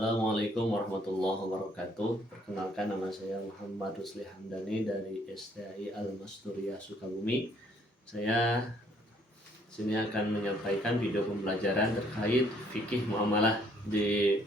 Assalamualaikum warahmatullahi wabarakatuh. Perkenalkan, nama saya Muhammad Rusli Hamdani dari STAI Al-Masturiyah Sukabumi. Saya sini akan menyampaikan video pembelajaran terkait fikih muamalah di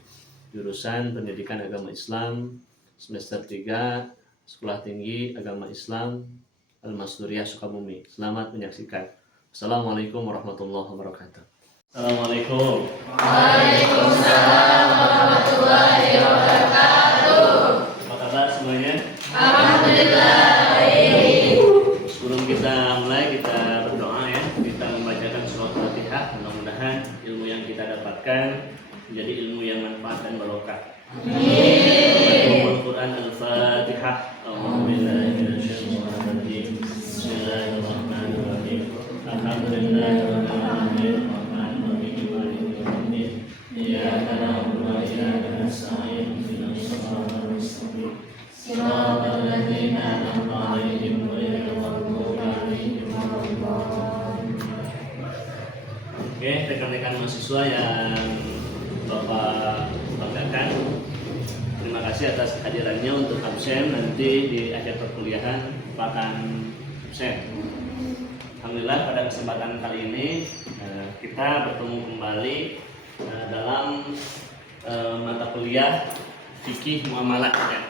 jurusan Pendidikan Agama Islam semester 3 Sekolah Tinggi Agama Islam Al-Masturiyah Sukabumi. Selamat menyaksikan. Assalamualaikum warahmatullahi wabarakatuh. Assalamualaikum. Waalaikumsalam warahmatullahi wabarakatuh. Apa kabar semuanya? Alhamdulillah baik. Sebelum kita mulai, kita berdoa ya. Kita membacakan surat Fatihah. Mudah-mudahan ilmu yang kita dapatkan menjadi ilmu yang manfaat dan barokah. Amin. Al-Quran Al-Fatihah. Alhamdulillahirrahmanirrahim. Bismillahirrahmanirrahim. Alhamdulillahirrahmanirrahim. Oke, rekan-rekan mahasiswa yang Bapak banggakan, terima kasih atas kehadirannya. Untuk absen nanti di akhir perkuliahan akan absen. Alhamdulillah pada kesempatan kali ini kita bertemu kembali dalam mata kuliah fikih muamalah ya.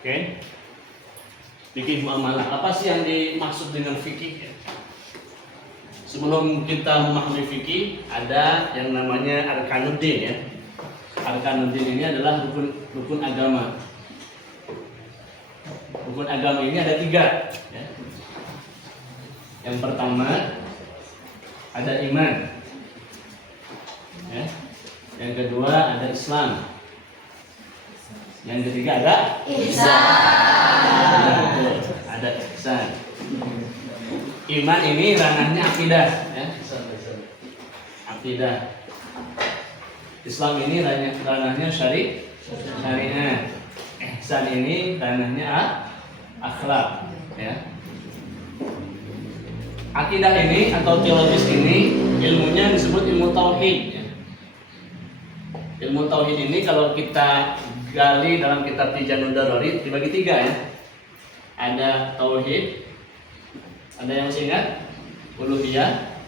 Oke. Fikih muamalah, apa sih yang dimaksud dengan fikih ya? Sebelum kita memahami fikih, ada yang namanya arkanuddin ya. Arkanuddin ini adalah rukun agama. Rukun agama ini ada 3 ya. Yang pertama ada iman ya. Yang kedua ada Islam. Yang ketiga ada Ihsan. Ada ihsan. Iman ini ranahnya akidah ya. Akidah. Islam ini ranahnya syariat. Ihsan ini ranahnya akhlak ya. Akidah ini atau teologis ini ilmunya disebut ilmu tauhid ya. Ilmu tauhid ini kalau kita gali dalam kitab Tijanud Dararit dibagi 3 ya. Ada tauhid, ada yang masih ingat? Uluhiyah,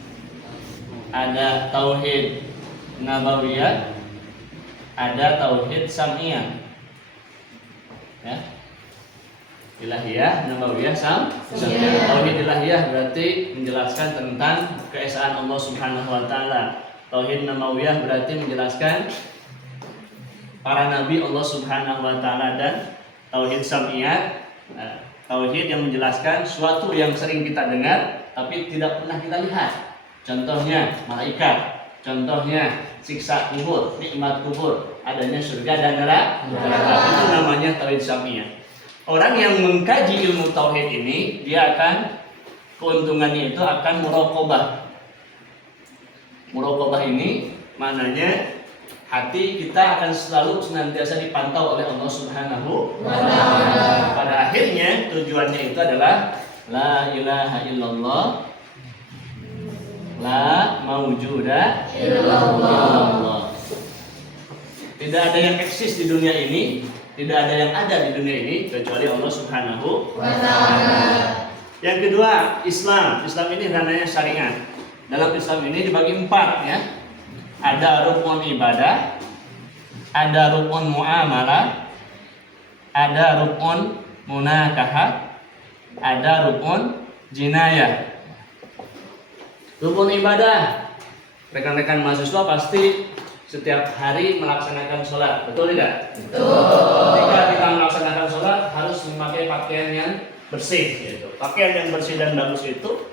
ada tauhid nabawiyah, ada tauhid sam'iyah. Ya. Ilahiyah, nabawiyah, sam'iyah. Tauhid ilahiyah berarti menjelaskan tentang keesaan Allah Subhanahu wa taala. Tauhid nabawiyah berarti menjelaskan para nabi Allah Subhanahu wa taala, dan tauhid sam'iyah, tauhid yang menjelaskan suatu yang sering kita dengar tapi tidak pernah kita lihat. Contohnya malaikat, contohnya siksa kubur, nikmat kubur, adanya surga dan neraka. Itu namanya tauhid sam'iyah. Orang yang mengkaji ilmu tauhid ini, dia akan keuntungannya itu akan muraqabah. Muraqabah ini maknanya hati kita akan selalu senantiasa dipantau oleh Allah Subhanahu wa taala. Pada akhirnya tujuannya itu adalah la ilaha illallah, la maujuda illallah. Tidak ada yang eksis di dunia ini, tidak ada yang ada di dunia ini kecuali Allah Subhanahu wa taala. Yang kedua, Islam. Islam ini ranahnya syariat. Dalam Islam ini dibagi 4 ya. Ada rukun ibadah, ada rukun muamalah, ada rukun munakahat, ada rukun jinayah. Rukun ibadah, rekan-rekan mahasiswa pasti setiap hari melaksanakan sholat, betul tidak? Betul. Ketika kita melaksanakan sholat harus memakai pakaian yang bersih, gitu. Pakaian yang bersih dan bagus itu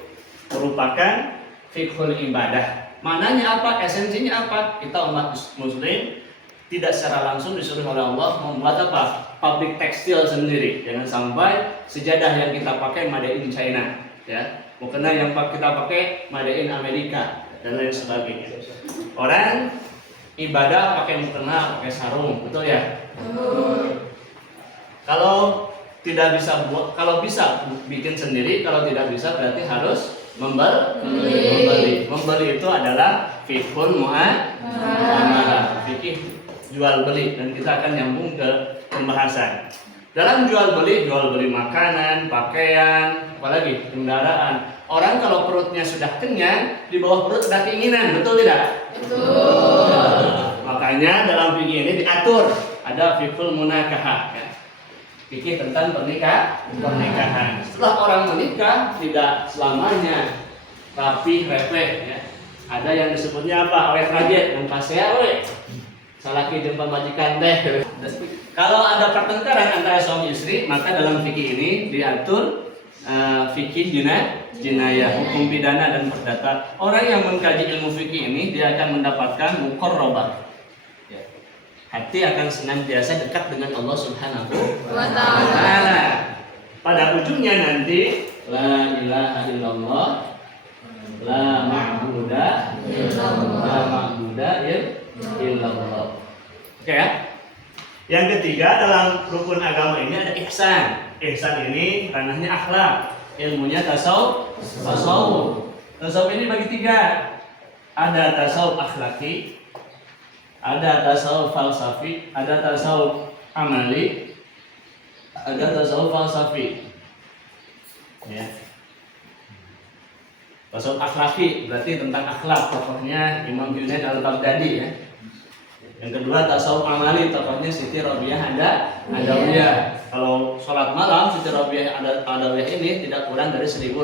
merupakan fiqhul ibadah. Mananya apa? Esensinya apa? Kita umat muslim tidak secara langsung disuruh oleh Allah membuat apa? Pabrik tekstil sendiri. Jangan sampai sejadah yang kita pakai made in China, ya. Mukena yang kita pakai made in Amerika dan lain sebagainya. Orang ibadah pakai mukena, pakai sarung, betul ya? Kalau tidak bisa kalau bisa bikin sendiri, kalau tidak bisa berarti harus membeli. Membeli itu adalah fiqhul muamalah. fikih jual beli dan kita akan nyambung ke pembahasan. Dalam jual beli makanan, pakaian, apalagi kendaraan. Orang kalau perutnya sudah kenyang, di bawah perut ada keinginan, betul tidak? Betul. Makanya dalam fikih ini diatur ada fikul munakahah, ya. Fikih tentang pernikahan. Setelah orang menikah tidak selamanya rapi repeh, ya. Ada yang disebutnya apa? Awet kaget, yang pasea we. Salaki jeung pamajikan teh. Kalau ada pertengkaran antara suami istri, maka dalam fikih ini diatur fikih jinayah, hukum pidana dan perdata. Orang yang mengkaji ilmu fikih ini dia akan mendapatkan muqarrabah. Ya. Hati akan senantiasa dekat dengan Allah Subhanahu Wa ta'ala. Pada ujungnya nanti la ilaha illallah la ma'budu illallah. Oke ya. Yang ketiga dalam rukun agama ini ada ihsan. Ihsan ini ranahnya akhlak, ilmunya tasawuf. Tasawuf ini bagi tiga. Ada tasawuf akhlaki, ada tasawuf falsafi, ada tasawuf amali, ada tasawuf falsafi. Ya. Tasawuf akhlaki berarti tentang akhlak, tokohnya Imam Junaid al-Baghdadi, ya. Yang kedua tasawuf amali, tokohnya Siti Rabiah Adawiyah. Kalau sholat malam Siti Rabiah Adawiyah ini tidak kurang dari 1000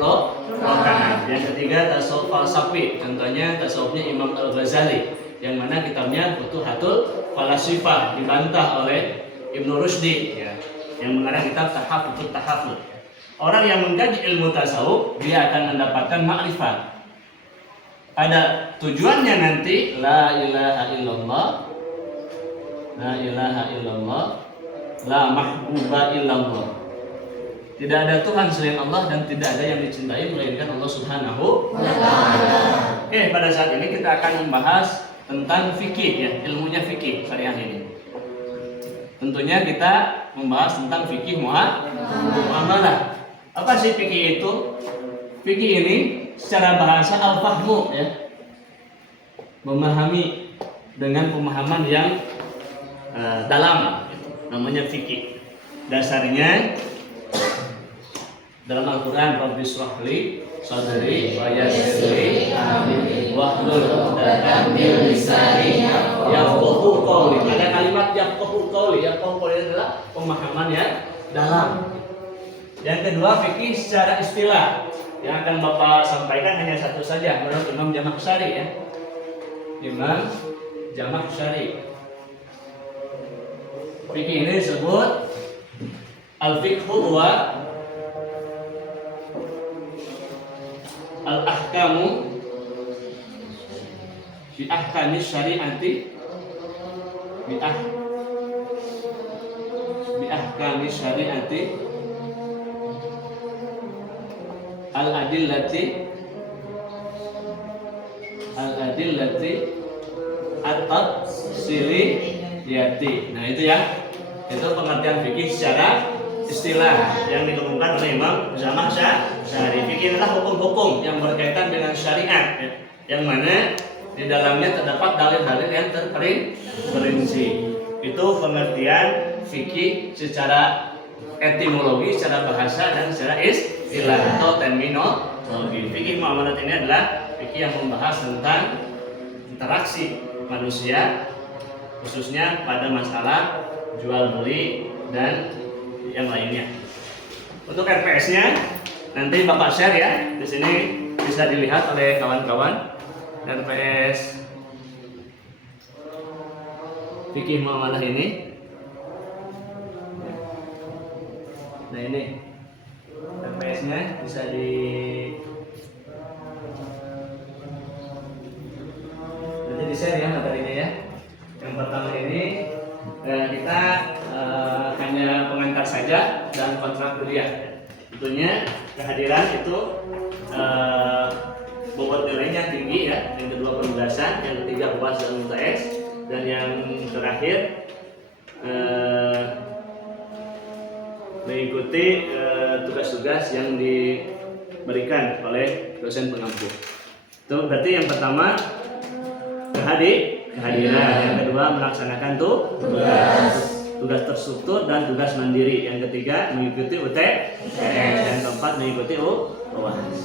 rakaat. Yang ketiga tasawuf falsafi, contohnya tasawufnya Imam Al-Ghazali, yang mana kitabnya Futuhatul Falasifah dibantah oleh Ibnu Rushdi, ya, yang mengarang kitab Tahafut. Orang yang mengkaji ilmu tasawuf dia akan mendapatkan ma'rifat. Ada tujuannya nanti la ilaha illallah, la mahbuba illallah. Tidak ada Tuhan selain Allah dan tidak ada yang dicintai melainkan Allah Subhanahu wa ta'ala. Oke, pada saat ini kita akan membahas tentang fikih, ya, ilmunya fikih syariah ini. Tentunya kita membahas tentang fikih muamalah. Apa sih fikih itu? Fikih ini secara bahasa al-fahmu, ya. Memahami dengan pemahaman yang dalam, namanya fikih. Dasarnya dalam Al-Qur'an, Rabbi shrahli sadri wa yassir li amri wahlul 'uqdatam min lisani yafqahu qawli. Ada kalimat yafqahu qawli. Yafqahu qawli adalah pemahaman yang dalam. Yang kedua, fikih secara istilah. Yang akan Bapak sampaikan hanya satu saja menurut Imam Jamakhsyari, ya. Imam Jamakhsyari. Fikih ini disebut al-fiqhu wa al-ahkamu fi ahkami syari'ati bi ahkami syari'ati al-adillati at-tafsiliyati. Nah, itu ya. Itu pengertian fikih secara istilah yang dikemukakan oleh Imam Jamakhsyari. Fikih adalah hukum-hukum yang berkaitan dengan syariat, ya, yang mana di dalamnya terdapat dalil-dalil yang terperinci. Itu pengertian fikih secara etimologi, secara bahasa dan secara istilah atau terminologi. Fikih muamalat ini adalah fikih yang membahas tentang interaksi manusia, khususnya pada masalah jual beli dan yang lainnya. Untuk RPS-nya nanti Bapak share, ya. Di sini bisa dilihat oleh kawan-kawan RPS fikih muamalah ini. Nah, ini RPS-nya bisa nanti di share, ya, materinya, ya. Yang pertama ini kita hanya pengantar saja dan kontrak kuliah. Tentunya kehadiran itu bobot nilainya tinggi, ya. Yang kedua penugasan, yang ketiga UAS dan UTS, dan yang terakhir mengikuti tugas-tugas yang diberikan oleh dosen pengampu. Itu berarti yang pertama kehadiran. Yang kedua, melaksanakan tugas terstruktur dan tugas mandiri. Yang ketiga, mengikuti UTS. Yang keempat, mengikuti UAS.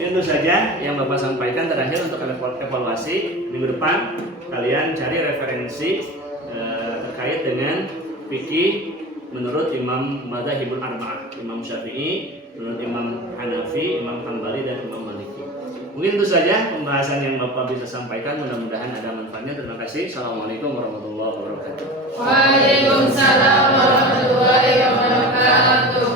Ini tentu saja yang Bapak sampaikan. Terakhir untuk evaluasi minggu depan, kalian cari referensi terkait dengan fikih menurut Imam Madzhabul Arba'ah, Imam Syafi'i, menurut Imam Hanafi, Imam Hambali, dan Imam Maliki. Mungkin itu saja pembahasan yang Bapak bisa sampaikan. Mudah-mudahan ada manfaatnya. Terima kasih. Assalamualaikum warahmatullahi wabarakatuh. Waalaikumsalam warahmatullahi wabarakatuh.